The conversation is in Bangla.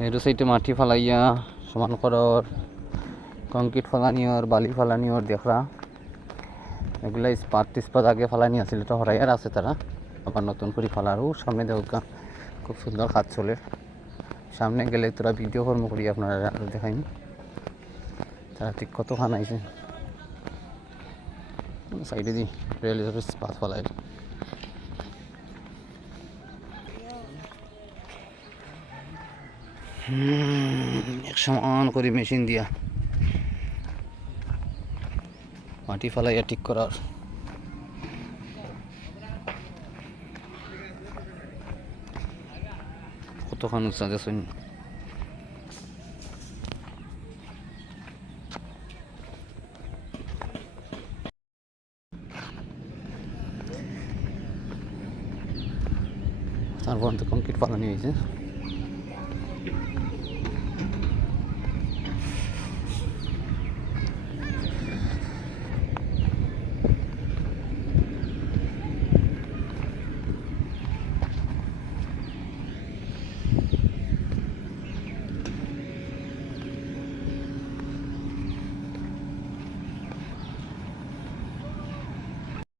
সাইডে সাইডে মাটি ফালাইয়া সমান করর, কংক্রিট ফালানি ওর বালি ফালানি ওর দেখরা। এগুলা ইস্পাত টিস্পাত আগে ফালানি আছিল তো হরাইয়ার আছে তারা। আবার নতুন করে ফালারও সামনে দেখা খুব সুন্দর কাজ চলে। সামনে গেলে তোরা ভিডিও কর্ম করি, আপনারা দেখাইন। তারা ঠিক কত খান সাইডে দি রেল ইস্পাত ফালাই এক সমান করে মেশিন দিয়া। মাটি ফালাইয়া ঠিক করার। কতক্ষণ উৎসাহ দেখুন তারপর তো কংক্রিট পালানি হয়েছে।